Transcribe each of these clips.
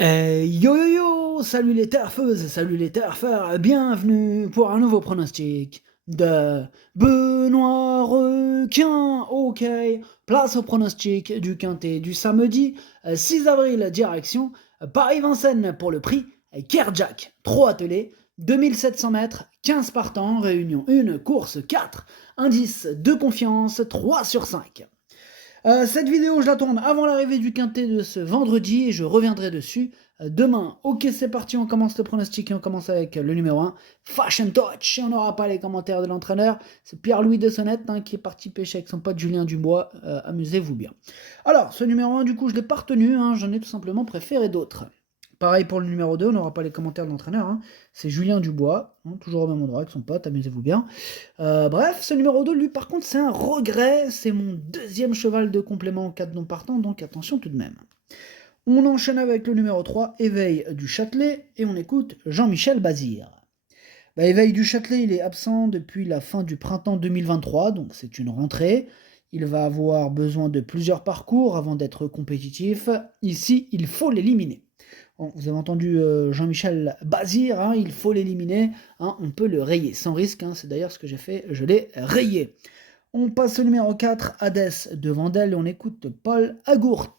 Yo yo yo! Salut les terfeuses, salut les terfeurs, bienvenue pour un nouveau pronostic de Benoît Requin. Ok, place au pronostic du quintet du samedi 6 avril, direction Paris-Vincennes pour le prix Kerjak. 3 attelés, 2700 mètres, 15 partants, réunion 1, course 4, indice de confiance 3 sur 5. Cette vidéo, je la tourne avant l'arrivée du quintet de ce vendredi et je reviendrai dessus demain. Ok, c'est parti, on commence le pronostic et on commence avec le numéro 1, Fashion Touch. Et on n'aura pas les commentaires de l'entraîneur, c'est Pierre-Louis Dessonnette qui est parti pêcher avec son pote Julien Dubois. Amusez-vous bien. Alors, ce numéro 1, du coup, je ne l'ai pas retenu, j'en ai tout simplement préféré d'autres. Pareil pour le numéro 2, on n'aura pas les commentaires de l'entraîneur, c'est Julien Dubois, toujours au même endroit avec son pote, amusez-vous bien. Bref, ce numéro 2, lui, par contre, c'est un regret. C'est mon deuxième cheval de complément en cas de non partant, donc attention tout de même. On enchaîne avec le numéro 3, Éveil du Châtelet, et on écoute Jean-Michel Bazir. Éveil du Châtelet, il est absent depuis la fin du printemps 2023, donc c'est une rentrée. Il va avoir besoin de plusieurs parcours avant d'être compétitif. Ici, il faut l'éliminer. Bon, vous avez entendu Jean-Michel Bazir, il faut l'éliminer, on peut le rayer sans risque, c'est d'ailleurs ce que j'ai fait, je l'ai rayé. On passe au numéro 4, Hadès de Vandel, et on écoute Paul Agourt.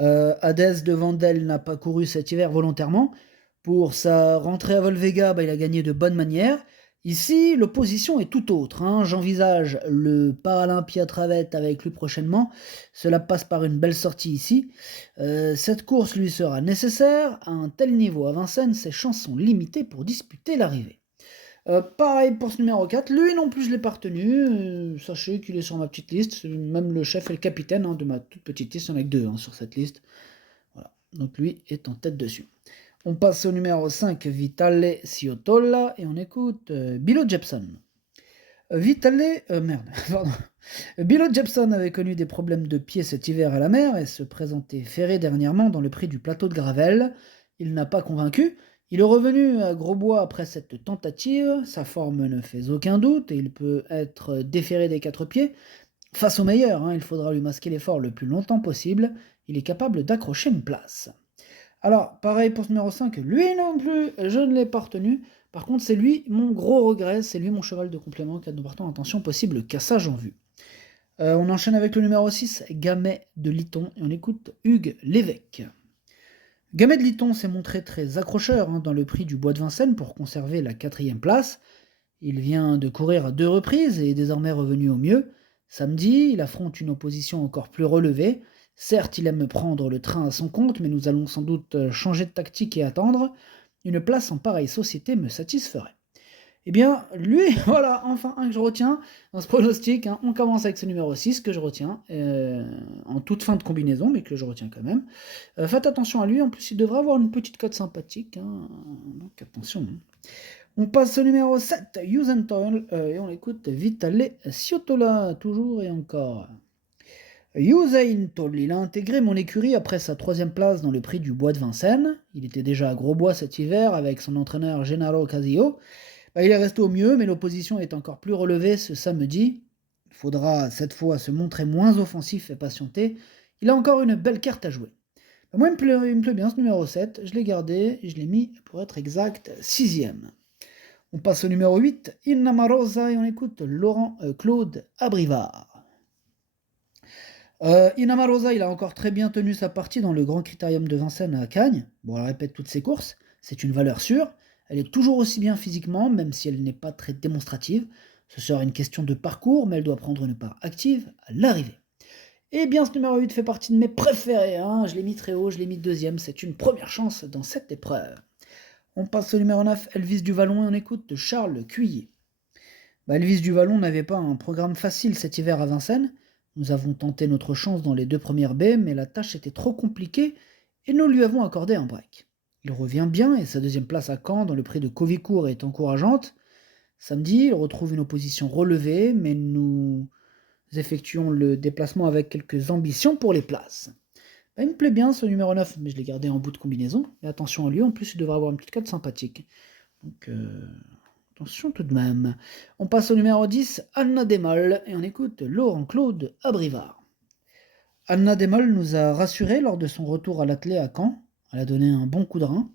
Hadès de Vandel n'a pas couru cet hiver volontairement. Pour sa rentrée à Volvega, il a gagné de bonne manière. Ici, l'opposition est tout autre. J'envisage le Paralympia Travette avec lui prochainement. Cela passe par une belle sortie ici. Cette course lui sera nécessaire. À un tel niveau à Vincennes, ses chances sont limitées pour disputer l'arrivée. Pareil pour ce numéro 4, lui non plus je l'ai pas retenu, sachez qu'il est sur ma petite liste, même le chef et le capitaine de ma toute petite liste, il y en a que deux sur cette liste. Voilà, donc lui est en tête dessus. On passe au numéro 5, Vitale Ciotola, et on écoute Bilo Jepson. Pardon. Bilo Jepson avait connu des problèmes de pied cet hiver à la mer et se présentait ferré dernièrement dans le prix du plateau de Gravel. Il n'a pas convaincu. Il est revenu à Grosbois après cette tentative. Sa forme ne fait aucun doute et il peut être déféré des quatre pieds. Face au meilleur, il faudra lui masquer l'effort le plus longtemps possible. Il est capable d'accrocher une place. Alors, pareil pour ce numéro 5, lui non plus, je ne l'ai pas retenu. Par contre, c'est lui mon gros regret, c'est lui mon cheval de complément, cas de partant, attention, possible cassage en vue. On enchaîne avec le numéro 6, Gamet de Liton, et on écoute Hugues Lévesque. Gamet de Liton s'est montré très accrocheur dans le prix du Bois de Vincennes pour conserver la 4e place. Il vient de courir à 2 reprises et est désormais revenu au mieux. Samedi, il affronte une opposition encore plus relevée. Certes, il aime prendre le train à son compte, mais nous allons sans doute changer de tactique et attendre. Une place en pareille société me satisferait. Eh bien, lui, voilà, enfin un que je retiens dans ce pronostic. On commence avec ce numéro 6 que je retiens, en toute fin de combinaison, mais que je retiens quand même. Faites attention à lui, en plus il devrait avoir une petite cote sympathique, donc attention. On passe au numéro 7, Use and Toil, et on écoute Vitale Ciotola, toujours et encore. Usain Toll, il a intégré mon écurie après sa 3e place dans le prix du Bois de Vincennes. Il était déjà à Grosbois cet hiver avec son entraîneur Gennaro Casillo. Il est resté au mieux, mais l'opposition est encore plus relevée ce samedi. Il faudra cette fois se montrer moins offensif et patienter. Il a encore une belle carte à jouer. Moi, il me plaît bien ce numéro 7. Je l'ai gardé et je l'ai mis, pour être exact, 6e. On passe au numéro 8, Innamarosa, et on écoute Laurent Claude Abrivard. Innamarosa, il a encore très bien tenu sa partie dans le Grand Critérium de Vincennes à Cagnes. Bon, elle répète toutes ses courses, c'est une valeur sûre. Elle est toujours aussi bien physiquement, même si elle n'est pas très démonstrative. Ce sera une question de parcours, mais elle doit prendre une part active à l'arrivée. Eh bien, ce numéro 8 fait partie de mes préférés. Je l'ai mis très haut, je l'ai mis 2e. C'est une première chance dans cette épreuve. On passe au numéro 9, Elvis du Vallon, et on écoute Charles Cuillet. Elvis du Vallon n'avait pas un programme facile cet hiver à Vincennes. Nous avons tenté notre chance dans les 2 premières baies, mais la tâche était trop compliquée et nous lui avons accordé un break. Il revient bien et sa 2e place à Caen dans le prix de Covicourt est encourageante. Samedi, il retrouve une opposition relevée, mais nous effectuons le déplacement avec quelques ambitions pour les places. Il me plaît bien ce numéro 9, mais je l'ai gardé en bout de combinaison. Et attention à lui, en plus il devrait avoir une petite cote sympathique. Donc attention tout de même. On passe au numéro 10, Anna Desmolles, et on écoute Laurent Claude Abrivard. Anna Demol nous a rassurés lors de son retour à l'athlé à Caen. Elle a donné un bon coup de rein.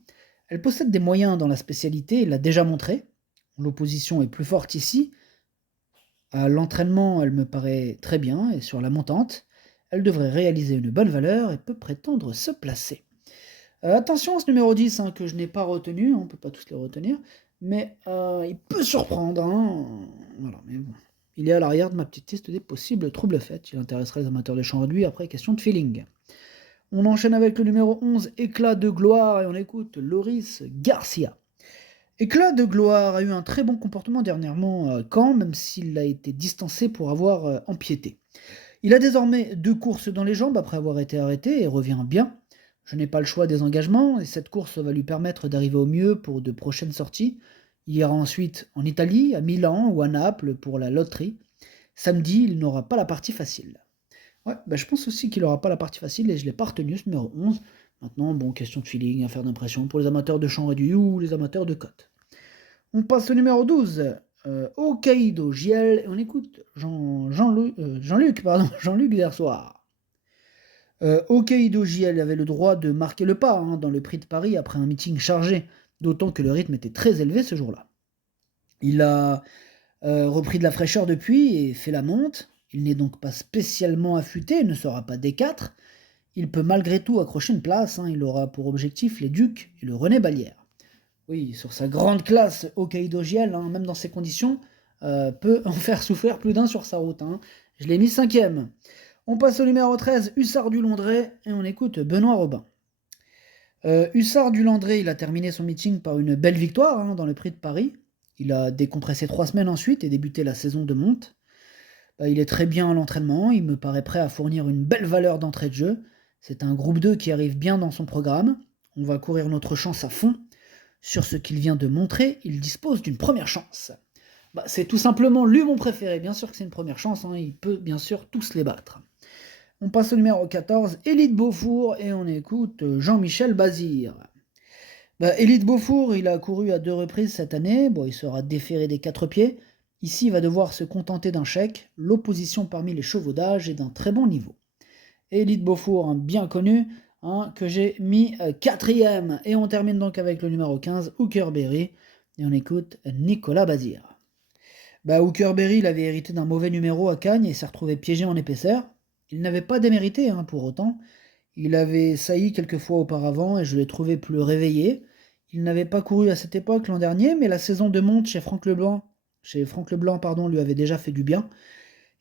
Elle possède des moyens dans la spécialité, elle l'a déjà montré. L'opposition est plus forte ici. À l'entraînement, elle me paraît très bien et sur la montante, elle devrait réaliser une bonne valeur et peut prétendre se placer. Attention à ce numéro 10 hein, que je n'ai pas retenu, on ne peut pas tous les retenir, mais il peut surprendre. Hein. Voilà, mais bon. Il est à l'arrière de ma petite liste des possibles troubles faits. Il intéressera les amateurs de champ réduit après question de feeling. On enchaîne avec le numéro 11, Éclat de gloire, et on écoute Loris Garcia. Éclat de gloire a eu un très bon comportement dernièrement à Caen, même s'il a été distancé pour avoir empiété. Il a désormais 2 courses dans les jambes après avoir été arrêté et revient bien. Je n'ai pas le choix des engagements et cette course va lui permettre d'arriver au mieux pour de prochaines sorties. Il ira ensuite en Italie, à Milan ou à Naples pour la loterie. Samedi, il n'aura pas la partie facile. Ouais, je pense aussi qu'il n'aura pas la partie facile et je ne l'ai pas retenu ce numéro 11. Maintenant, bon, question de feeling, affaire d'impression pour les amateurs de champ réduit ou les amateurs de cote. On passe au numéro 12, Hokkaido JL, et on écoute Jean-Luc Dersoir. Hokkaido JL avait le droit de marquer le pas hein, dans le prix de Paris après un meeting chargé, d'autant que le rythme était très élevé ce jour-là. Il a repris de la fraîcheur depuis et fait la monte. Il n'est donc pas spécialement affûté, ne sera pas D4. Il peut malgré tout accrocher une place, hein, il aura pour objectif les Ducs et le René Ballière. Oui, sur sa grande classe, Hokkaido JL, hein, même dans ces conditions, peut en faire souffrir plus d'un sur sa route. Hein. Je l'ai mis 5e. On passe au numéro 13, Hussard du Landré, et on écoute Benoît Robin. Hussard du Landré, il a terminé son meeting par une belle victoire hein, dans le prix de Paris. Il a décompressé 3 semaines ensuite et débuté la saison de monte. Il est très bien à l'entraînement, il me paraît prêt à fournir une belle valeur d'entrée de jeu. C'est un groupe 2 qui arrive bien dans son programme. On va courir notre chance à fond. Sur ce qu'il vient de montrer, il dispose d'une première chance. C'est tout simplement lui mon préféré. Bien sûr que c'est une première chance, hein, il peut bien sûr tous les battre. On passe au numéro 14, Élite Beaufour, et on écoute Jean-Michel Bazir. Élite Beaufour, il a couru à 2 reprises cette année. Il sera déféré des 4 pieds. Ici, il va devoir se contenter d'un chèque, l'opposition parmi les chevaux d'âge est d'un très bon niveau. Élite Beaufour, hein, bien connu, hein, que j'ai mis 4e. Et on termine donc avec le numéro 15, Hookerberry. Et on écoute Nicolas Bazir. Hookerberry, il avait hérité d'un mauvais numéro à Cagnes et s'est retrouvé piégé en épaisseur. Il n'avait pas démérité hein, pour autant. Il avait sailli quelques fois auparavant et je l'ai trouvé plus réveillé. Il n'avait pas couru à cette époque l'an dernier, mais la saison de monte chez Franck Leblanc, lui avait déjà fait du bien.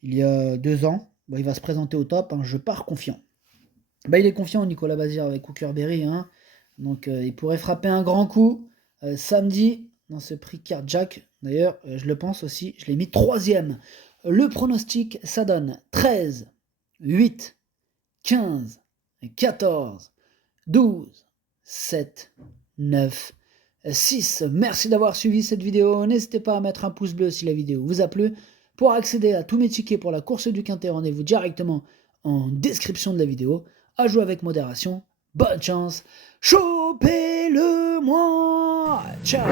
Il y a 2 ans, il va se présenter au top, hein, je pars confiant. Il est confiant Nicolas Bazir avec Hookerberry, hein, donc il pourrait frapper un grand coup samedi dans ce prix Carjack. D'ailleurs, je le pense aussi, je l'ai mis 3e. Le pronostic, ça donne 13, 8, 15, 14, 12, 7, 9, 6. Merci d'avoir suivi cette vidéo. N'hésitez pas à mettre un pouce bleu si la vidéo vous a plu. Pour accéder à tous mes tickets pour la course du Quintet, rendez-vous directement en description de la vidéo. À jouer avec modération. Bonne chance. Chopez-le-moi. Ciao.